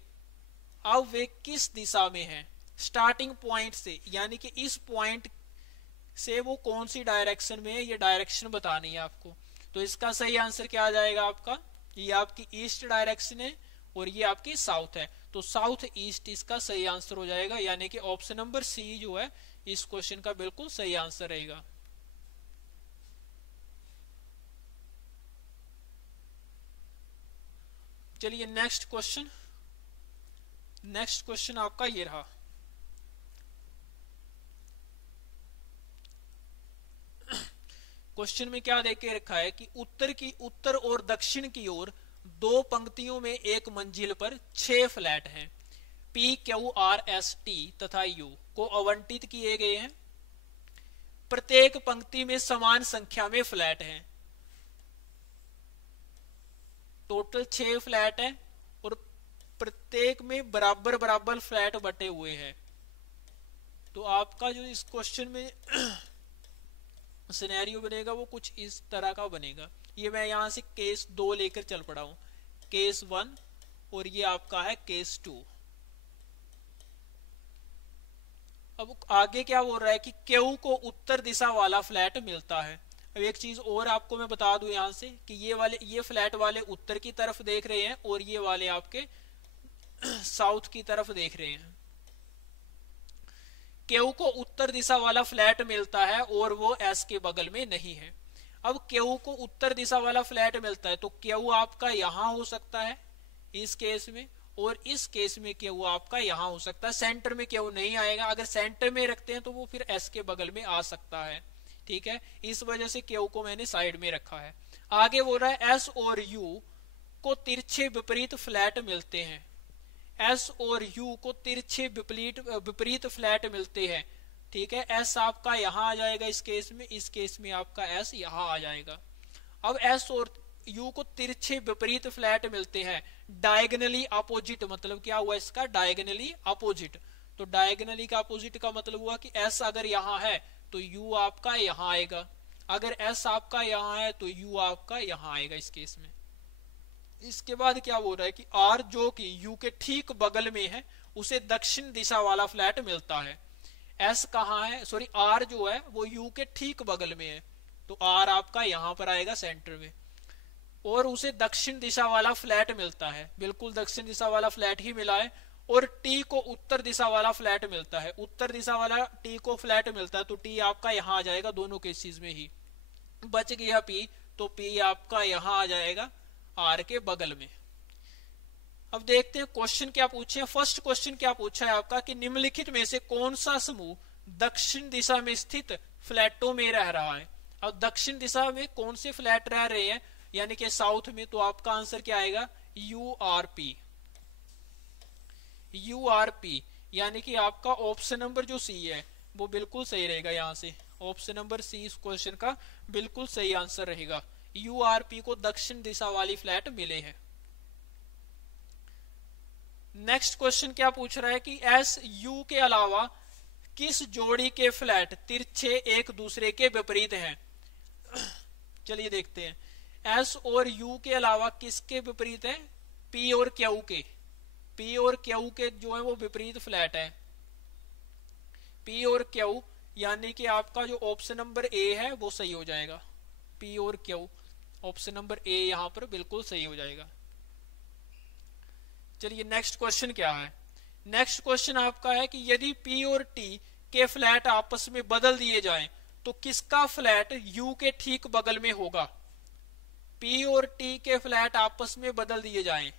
अब वे किस दिशा में हैं? स्टार्टिंग पॉइंट से, यानी कि इस पॉइंट से वो कौन सी डायरेक्शन में है, ये डायरेक्शन बतानी है आपको। तो इसका सही आंसर क्या आ जाएगा आपका? ये आपकी ईस्ट डायरेक्शन है और ये आपकी साउथ है, तो साउथ ईस्ट इसका सही आंसर हो जाएगा, यानी कि ऑप्शन नंबर सी जो है इस क्वेश्चन का बिल्कुल सही आंसर रहेगा। चलिए नेक्स्ट क्वेश्चन, नेक्स्ट क्वेश्चन आपका ये रहा। क्वेश्चन में क्या देख के रखा है कि उत्तर और दक्षिण की ओर 2 पंक्तियों में एक मंजिल पर 6 फ्लैट हैं। P, Q, R, S, T तथा U को आवंटित किए गए हैं। प्रत्येक पंक्ति में समान संख्या में फ्लैट हैं। टोटल 6 फ्लैट है और प्रत्येक में बराबर बराबर फ्लैट बटे हुए हैं। तो आपका जो इस क्वेश्चन में सिनेरियो बनेगा वो कुछ इस तरह का बनेगा। ये मैं यहां से केस 2 लेकर चल पड़ा हूं, केस 1 और ये आपका है केस 2। अब आगे क्या बोल रहा है कि क्यू को उत्तर दिशा वाला फ्लैट मिलता है। अब एक चीज और आपको मैं बता दूं यहां से कि ये फ्लैट वाले उत्तर की तरफ देख रहे हैं और ये वाले आपके साउथ की तरफ देख रहे हैं। क्यू को उत्तर दिशा वाला फ्लैट मिलता है और वो एस के बगल में नहीं है। अब क्यू को उत्तर दिशा वाला फ्लैट मिलता है तो क्यू आपका यहां हो सकता है इस केस में, और इस केस में क्यू आपका यहां हो सकता है। सेंटर में क्यू नहीं आएगा, अगर सेंटर में रखते हैं तो वो फिर एस के बगल में आ सकता है। ठीक है, इस वजह से क्यू को मैंने साइड में रखा है। आगे बोल रहा है एस और यू को तिरछे विपरीत फ्लैट मिलते हैं। एस और यू को तिरछे विपरीत फ्लैट मिलते हैं। ठीक है, एस आपका यहां आ जाएगा इस केस में आपका एस यहां आ जाएगा। अब एस और यू को तिरछे विपरीत फ्लैट मिलते हैं। डायगनली अपोजिट मतलब क्या हुआ इसका? Diagonally opposite. तो डायगनली का अपोजिट का मतलब हुआ कि एस अगर यहां है तो यू आपका यहां आएगा। अगर एस आपका यहाँ है तो यू आपका यहाँ आएगा इस केस में। इसके बाद क्या बोल रहा है कि आर जो कि यू के ठीक बगल में है उसे दक्षिण दिशा वाला फ्लैट मिलता है। एस कहाँ है, सॉरी आर जो है वो यू के ठीक बगल में है, तो आर आपका यहां पर आएगा सेंटर में, और उसे दक्षिण दिशा वाला फ्लैट मिलता है, बिल्कुल दक्षिण दिशा वाला फ्लैट ही मिला है। और टी को उत्तर दिशा वाला फ्लैट मिलता है, उत्तर दिशा वाला टी को फ्लैट मिलता है, तो टी आपका यहां आ जाएगा दोनों केसेस में ही। बच गया पी, तो पी आपका यहां आ जाएगा आर के बगल में। अब देखते हैं क्वेश्चन क्या पूछे। फर्स्ट क्वेश्चन क्या पूछा है आपका कि निम्नलिखित में से कौन सा समूह दक्षिण दिशा में स्थित फ्लैटों में रह रहा है। अब दक्षिण दिशा में कौन से फ्लैट रह रहे हैं, यानी कि साउथ में, तो आपका आंसर क्या आएगा you R P. You R P यानी कि आपका ऑप्शन नंबर जो सी है वो बिल्कुल सही रहेगा। यहां से ऑप्शन नंबर सी इस क्वेश्चन का बिल्कुल सही आंसर रहेगा। यू आर पी को दक्षिण दिशा वाली फ्लैट मिले हैं। नेक्स्ट क्वेश्चन क्या पूछ रहा है कि एस यू के अलावा किस जोड़ी के फ्लैट तिरछे एक दूसरे के विपरीत हैं। चलिए देखते हैं। एस और यू के अलावा किसके विपरीत है, पी और क्यू के। पी और क्यू के जो है वो विपरीत फ्लैट है। पी और क्यू यानी कि आपका जो ऑप्शन नंबर ए है वो सही हो जाएगा। पी और क्यू ऑप्शन नंबर ए यहां पर बिल्कुल सही हो जाएगा। चलिए नेक्स्ट क्वेश्चन क्या है। नेक्स्ट क्वेश्चन आपका है कि यदि पी और टी के फ्लैट आपस में बदल दिए जाएं तो किसका फ्लैट यू के ठीक बगल में होगा। पी और टी के फ्लैट आपस में बदल दिए जाएं,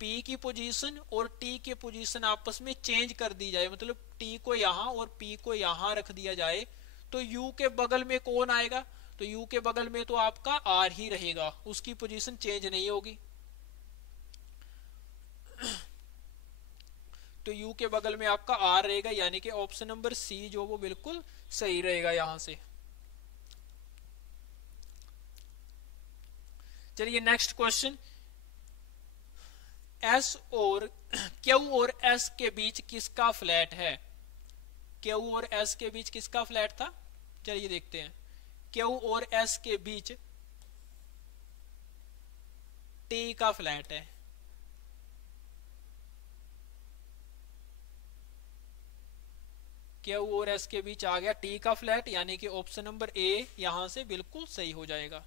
पी की पोजीशन और टी की पोजीशन आपस में चेंज कर दी जाए, मतलब टी को यहां और पी को यहां रख दिया जाए, तो यू के बगल में कौन आएगा, तो यू के बगल में तो आपका आर ही रहेगा, उसकी पोजीशन चेंज नहीं होगी। तो यू के बगल में आपका आर रहेगा, यानी कि ऑप्शन नंबर सी जो वो बिल्कुल सही रहेगा यहां से। चलिए नेक्स्ट क्वेश्चन। एस और क्यू और एस के बीच किसका फ्लैट है। क्यू और एस के बीच किसका फ्लैट था, चलिए देखते हैं। क्यू और एस के बीच टी का फ्लैट है। क्यू और एस के बीच आ गया टी का फ्लैट, यानी कि ऑप्शन नंबर ए यहां से बिल्कुल सही हो जाएगा।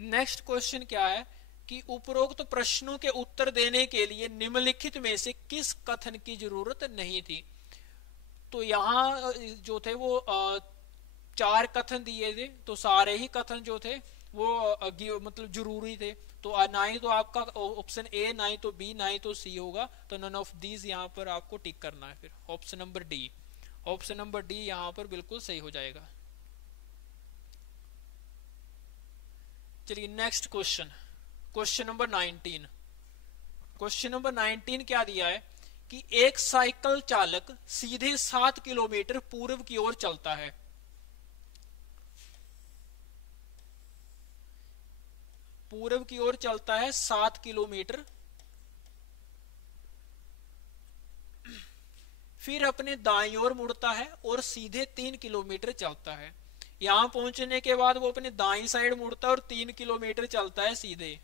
नेक्स्ट क्वेश्चन क्या है कि उपरोक्त प्रश्नों के उत्तर देने के लिए निम्नलिखित में से किस कथन की जरूरत नहीं थी। तो यहां जो थे वो 4 कथन दिए थे, तो सारे ही कथन जो थे वो मतलब जरूरी थे। तो ना ही तो आपका ऑप्शन ए, ना ही तो बी, ना ही तो सी होगा, तो नन ऑफ दीज यहां पर आपको टिक करना है। फिर option number D, option number D यहां पर बिल्कुल सही हो जाएगा। चलिए next question, question number 19। Question number 19 क्या दिया है कि एक साइकिल चालक सीधे 7 किलोमीटर पूर्व की ओर चलता है। पूर्व की ओर चलता है 7 किलोमीटर, फिर अपने दाईं ओर मुड़ता है और सीधे 3 किलोमीटर चलता है। यहां पहुंचने के बाद वो अपने दाईं साइड मुड़ता है और 3 किलोमीटर चलता है सीधे,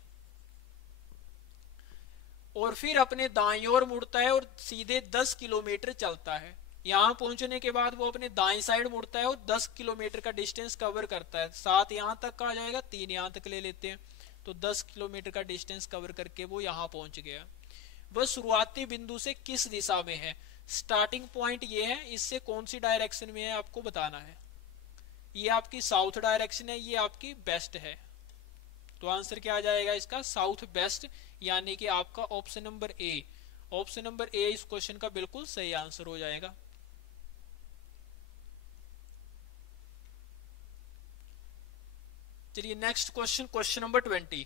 और फिर अपने दाईं ओर मुड़ता है और सीधे 10 किलोमीटर चलता है। यहां पहुंचने के बाद वो अपने दाईं साइड मुड़ता है और 10 किलोमीटर का डिस्टेंस कवर करता है। 7 यहां तक का आ जाएगा, 3 यहां तक ले लेते हैं, तो 10 किलोमीटर का डिस्टेंस कवर करके वो यहां पहुंच गया। वह शुरुआती बिंदु से किस दिशा में है। स्टार्टिंग पॉइंट ये है, इससे कौन सी डायरेक्शन में है आपको बताना है। ये आपकी साउथ डायरेक्शन है, ये आपकी वेस्ट है, तो आंसर क्या आ जाएगा इसका साउथ वेस्ट, यानी कि आपका option number A, option number A इस क्वेश्चन का बिल्कुल सही आंसर हो जाएगा। चलिए next question, question number 20।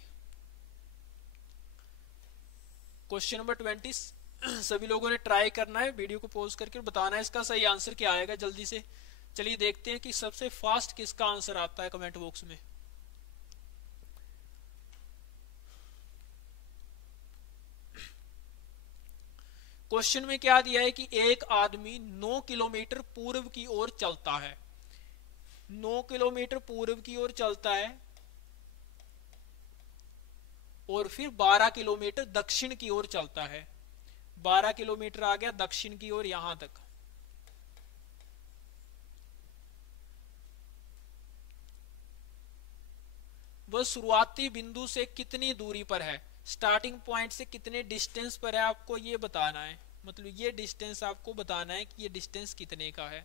Question number 20 सभी लोगों ने ट्राई करना है, वीडियो को पॉज करके बताना है इसका सही आंसर क्या आएगा जल्दी से। चलिए देखते हैं कि सबसे फास्ट किसका आंसर आता है कमेंट बॉक्स में। क्वेश्चन में क्या दिया है कि एक आदमी 9 किलोमीटर पूर्व की ओर चलता है, 9 किलोमीटर पूर्व की ओर चलता है और फिर 12 किलोमीटर दक्षिण की ओर चलता है। 12 किलोमीटर आ गया दक्षिण की ओर यहां तक। वह शुरुआती बिंदु से कितनी दूरी पर है, स्टार्टिंग पॉइंट से कितने डिस्टेंस पर है, आपको ये बताना है। मतलब ये डिस्टेंस आपको बताना है कि ये डिस्टेंस कितने का है।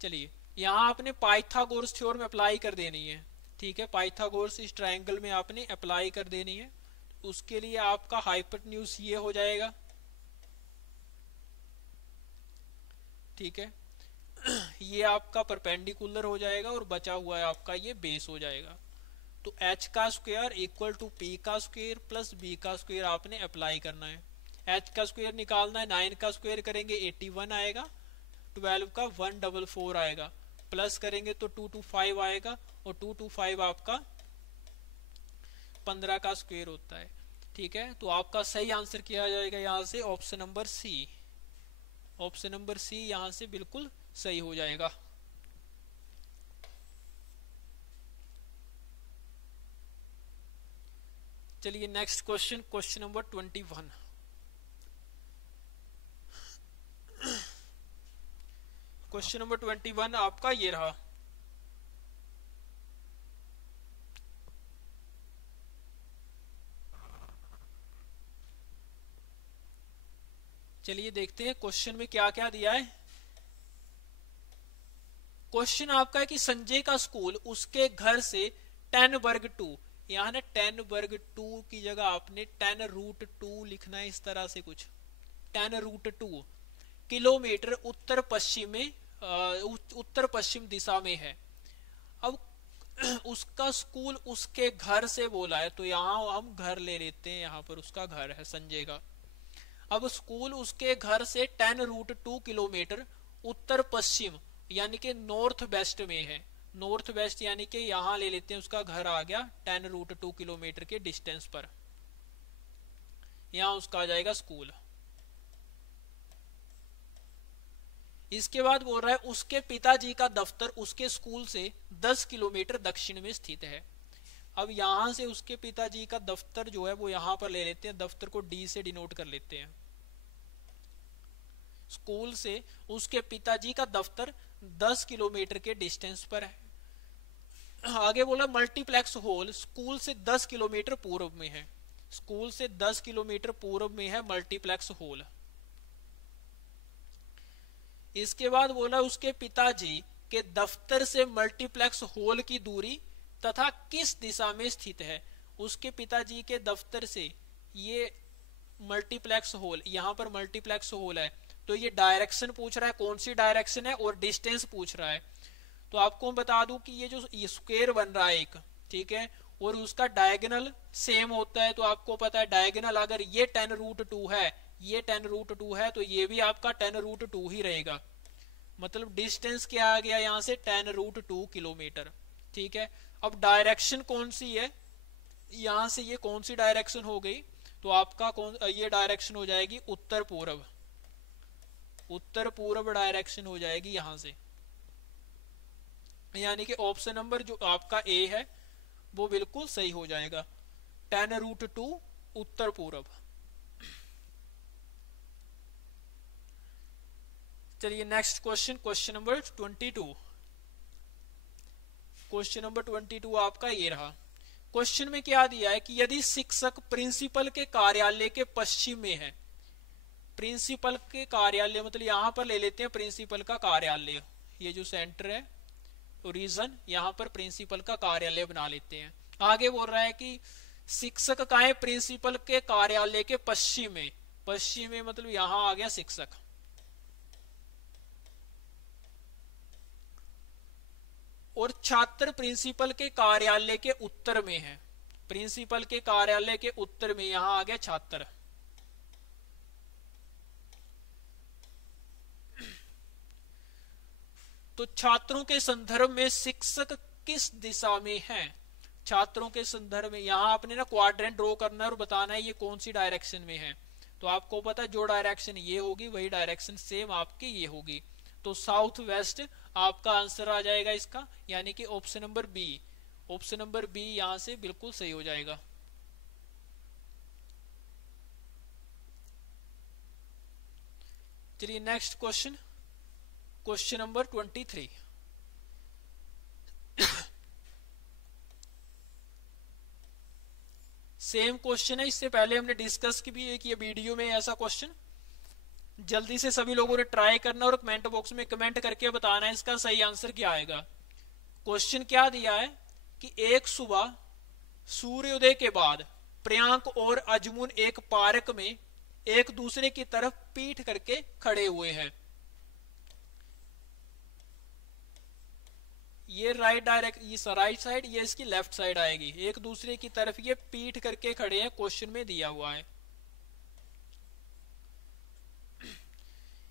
चलिए यहां आपने पाइथागोरस थ्योरम अप्लाई कर देनी है। ठीक है, पाइथागोरस इस ट्रायंगल में आपने अप्लाई कर देनी है। उसके लिए आपका हाइपोटेन्यूज ये हो जाएगा। ठीक है, ये आपका परपेंडिकुलर हो जाएगा और बचा हुआ है आपका ये बेस हो जाएगा। तो h का स्क्वायर इक्वल टू p का स्क्वायर प्लस b का स्क्वायर आपने अप्लाई करना है। h का स्क्वायर निकालना है, 9 का स्क्वायर करेंगे 81 आएगा, 12 का 144 आएगा, प्लस करेंगे तो 225 आएगा और 225 आपका 15 का स्क्वायर होता है। ठीक है, तो आपका सही आंसर किया जाएगा यहां से option number C. Option number C यहां से बिल्कुल सही हो जाएगा। चलिए next question, question number 21। Question number 21 आपका ये रहा। चलिए देखते हैं क्वेश्चन में क्या क्या दिया है। क्वेश्चन आपका है कि संजय का स्कूल उसके घर से 10 वर्ग 2, यहां ना 10 वर्ग 2 की जगह आपने 10 रूट 2 लिखना है, इस तरह से कुछ 10 रूट 2 किलोमीटर उत्तर पश्चिम में उत्तर पश्चिम दिशा में है। अब उसका स्कूल उसके घर से बोला है, तो यहां हम घर ले लेते हैं, यहां पर उसका घर है संजय का। अब स्कूल उसके घर से 10 रूट 2 किलोमीटर उत्तर पश्चिम यानी कि नॉर्थ वेस्ट में है। नॉर्थ वेस्ट यानी कि यहां ले लेते हैं उसका घर आ गया 10 रूट 2 किलोमीटर के डिस्टेंस पर, यहां उसका आ जाएगा स्कूल। इसके बाद बोल रहा है उसके पिताजी का दफ्तर उसके स्कूल से 10 किलोमीटर दक्षिण में स्थित है। अब यहां से उसके पिताजी का दफ्तर जो है वो यहां पर ले लेते हैं, दफ्तर को डी से डिनोट कर लेते हैं। स्कूल से उसके पिताजी का दफ्तर 10 किलोमीटर के डिस्टेंस पर है। आगे बोला मल्टीप्लेक्स हॉल स्कूल से 10 किलोमीटर पूर्व में है। स्कूल से 10 किलोमीटर पूर्व में है मल्टीप्लेक्स हॉल। इसके बाद बोला उसके पिताजी के दफ्तर से मल्टीप्लेक्स हॉल की दूरी तथा किस दिशा में स्थित है। उसके पिताजी के दफ्तर से ये मल्टीप्लेक्स हॉल, यहां पर मल्टीप्लेक्स हॉल है, तो ये डायरेक्शन पूछ रहा है, कौन सी डायरेक्शन है, और डिस्टेंस पूछ रहा है। तो आपको मैं बता दूं कि ये जो ये स्क्वायर बन रहा है एक, ठीक है, और उसका डायगोनल सेम होता है। तो आपको पता है डायगोनल अगर ये 10 रूट 2 है, ये 10 रूट 2 है, तो ये भी आपका 10 रूट 2 ही रहेगा। मतलब डिस्टेंस क्या आ गया यहां से 10 रूट 2 किलोमीटर। ठीक है, अब डायरेक्शन कौन सी है, यहां से ये कौन सी डायरेक्शन हो गई, तो आपका कौन ये डायरेक्शन हो जाएगी उत्तर पूर्व। उत्तर पूर्व डायरेक्शन हो जाएगी यहां से, यानी कि ऑप्शन नंबर जो आपका ए है वो बिल्कुल सही हो जाएगा, 10 रूट 2 उत्तर पूर्व। चलिए next question, question number 22। Question number 22 आपका ये रहा। क्वेश्चन में क्या दिया है कि यदि शिक्षक प्रिंसिपल के कार्यालय के पश्चिम में है, प्रिंसिपल के कार्यालय मतलब यहां पर ले लेते हैं प्रिंसिपल का कार्यालय, ये जो सेंटर है रीजन, यहां पर प्रिंसिपल का कार्यालय बना लेते हैं। आगे बोल रहा है कि शिक्षक का है प्रिंसिपल के कार्यालय के पश्चिम में, पश्चिम में मतलब यहां आ गया शिक्षक, और छात्र प्रिंसिपल के कार्यालय के उत्तर में है। प्रिंसिपल के कार्यालय के उत्तर में यहां आ गया छात्र। तो छात्रों के संदर्भ में शिक्षक किस दिशा में है? छात्रों के संदर्भ में यहाँ आपने ना क्वाड्रेंट ड्रॉ करना है और बताना है ये कौन सी डायरेक्शन में है। तो आपको पता है जो डायरेक्शन ये होगी वही डायरेक्शन सेम आपकी ये होगी। तो साउथ वेस्ट आपका आंसर आ जाएगा इसका, यानी कि option number B. Option number B यहां से बिल्कुल सही हो जाएगा। चलिए next question, question number 23। Same question है, इससे पहले हमने डिस्कस की भी एक ये वीडियो में ऐसा क्वेश्चन। जल्दी से सभी लोगों ने ट्राई करना और कमेंट बॉक्स में कमेंट करके बताना है इसका सही आंसर क्या आएगा। क्वेश्चन क्या दिया है कि एक सुबह सूर्योदय के बाद प्रियांक और अजमुन एक पार्क में एक दूसरे की तरफ पीठ करके खड़े हुए हैं। ये राइट साइड, ये इसकी लेफ्ट साइड आएगी। एक दूसरे की तरफ ये पीठ करके खड़े हैं, क्वेश्चन में दिया हुआ है।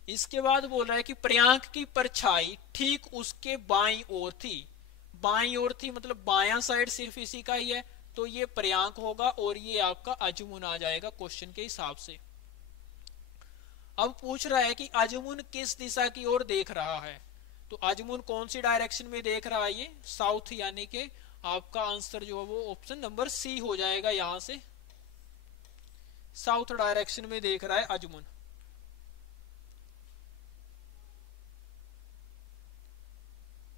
इसके बाद बोल रहा है कि प्रियांक की परछाई ठीक उसके बाईं ओर थी। बाईं ओर थी मतलब बायां साइड सिर्फ इसी का ही है, तो ये प्रियांक होगा और ये आपका अजमुन आ जाएगा क्वेश्चन के हिसाब से। अब पूछ रहा है कि अजमुन किस दिशा की ओर देख रहा है। तो अजमुन कौन सी डायरेक्शन में देख रहा है? ये साउथ, यानी कि आपका आंसर जो है वो ऑप्शन नंबर सी हो जाएगा। यहां से साउथ डायरेक्शन में देख रहा है अजमुन।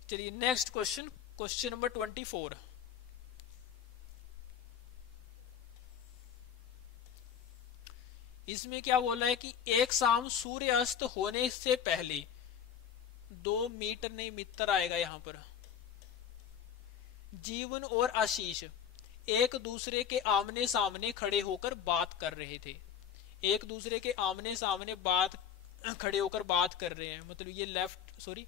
चलिए नेक्स्ट क्वेश्चन, क्वेश्चन नंबर 24। इसमें क्या बोला है कि एक शाम सूर्य अस्त होने से पहले 2 मीटर नहीं मित्र आएगा यहां पर। जीवन और आशीष एक दूसरे के आमने सामने खड़े होकर बात कर रहे थे। एक दूसरे के आमने सामने खड़े होकर बात कर रहे हैं, मतलब ये लेफ्ट, सॉरी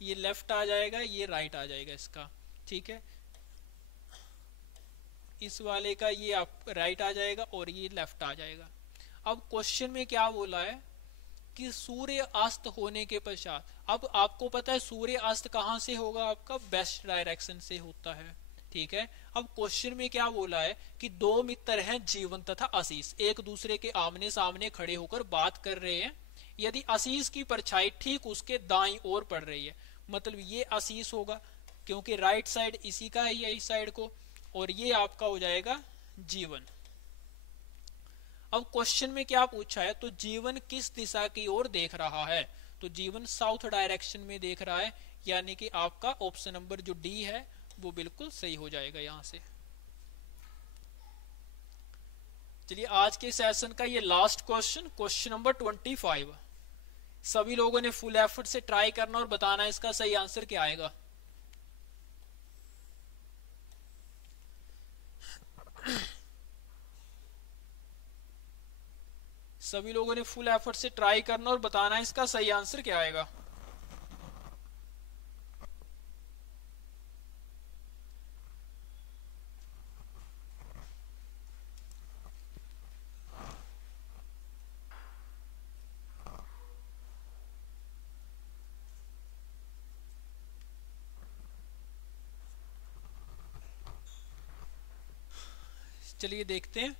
ये लेफ्ट आ जाएगा, ये राइट आ जाएगा इसका, ठीक है। इस वाले का ये आप राइट आ जाएगा और ये लेफ्ट आ जाएगा। अब क्वेश्चन में क्या बोला है कि सूर्य अस्त होने के पश्चात, अब आपको पता है सूर्य अस्त कहां से होगा? आपका वेस्ट डायरेक्शन से होता है, ठीक है। अब क्वेश्चन में क्या बोला है कि 2 मित्र हैं जीवन तथा आशीष, एक दूसरे के आमने सामने खड़े होकर बात कर रहे हैं। यदि आशीष की परछाई ठीक उसके दाईं ओर पड़ रही है, मतलब ये आशीष होगा क्योंकि राइट साइड इसी का ही है, इस साइड को, और ये आपका हो जाएगा जीवन। अब क्वेश्चन में क्या पूछा है, तो जीवन किस दिशा की ओर देख रहा है? तो जीवन साउथ डायरेक्शन में देख रहा है, यानी कि आपका ऑप्शन नंबर जो डी है वो बिल्कुल सही हो जाएगा यहां से। चलिए आज के सेशन का ये लास्ट क्वेश्चन, क्वेश्चन नंबर 25। सभी लोगों ने फुल एफर्ट से ट्राई करना और बताना इसका सही आंसर क्या आएगा। सभी लोगों ने फुल एफर्ट से ट्राई करना और बताना इसका सही आंसर क्या आएगा। चलिए देखते हैं।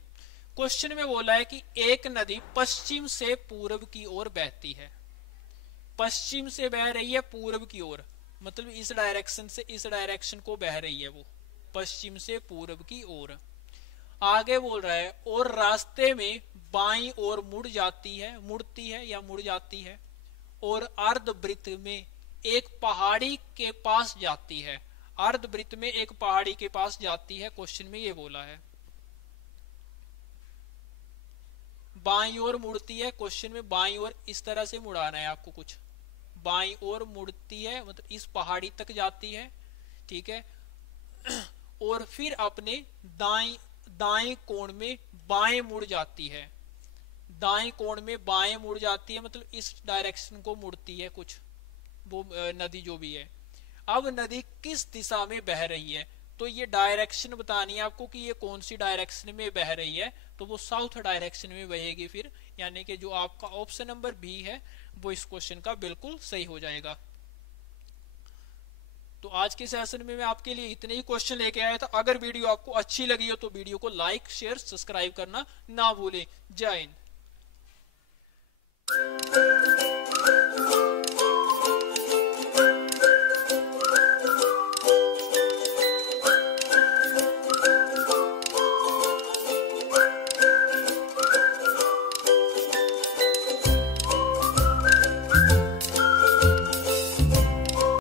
क्वेश्चन में बोला है कि एक नदी पश्चिम से पूर्व की ओर बहती है। पश्चिम से बह रही है पूर्व की ओर, मतलब इस डायरेक्शन से इस डायरेक्शन को बह रही है वो, पश्चिम से पूर्व की ओर। आगे बोल रहा है और रास्ते में बाईं ओर मुड़ती है या मुड़ जाती है, और अर्धवृत्त में एक पहाड़ी के पास जाती है। अर्धवृत्त में एक पहाड़ी के पास जाती है, क्वेश्चन में ये बोला है। बाईं ओर मुड़ती है, क्वेश्चन में बाईं ओर इस तरह से मुड़ाना है आपको कुछ। बाईं ओर मुड़ती है मतलब इस पहाड़ी तक जाती है, ठीक है, और फिर अपने दाएं कोण में बाएं मुड़ जाती है। दाएं कोण में बाएं मुड़ जाती है, मतलब इस डायरेक्शन को मुड़ती है कुछ वो नदी जो भी है। अब नदी किस दिशा में बह रही है, तो ये डायरेक्शन बतानी है आपको कि ये कौन सी डायरेक्शन में बह रही है, तो वो साउथ डायरेक्शन में बहेगी फिर, यानी कि जो आपका ऑप्शन नंबर बी है वो इस क्वेश्चन का बिल्कुल सही हो जाएगा। तो आज के सेशन में मैं आपके लिए इतने ही क्वेश्चन लेके आया था। अगर वीडियो आपको अच्छी लगी हो तो वीडियो को लाइक शेयर सब्सक्राइब करना ना भूलें। जय हिंद।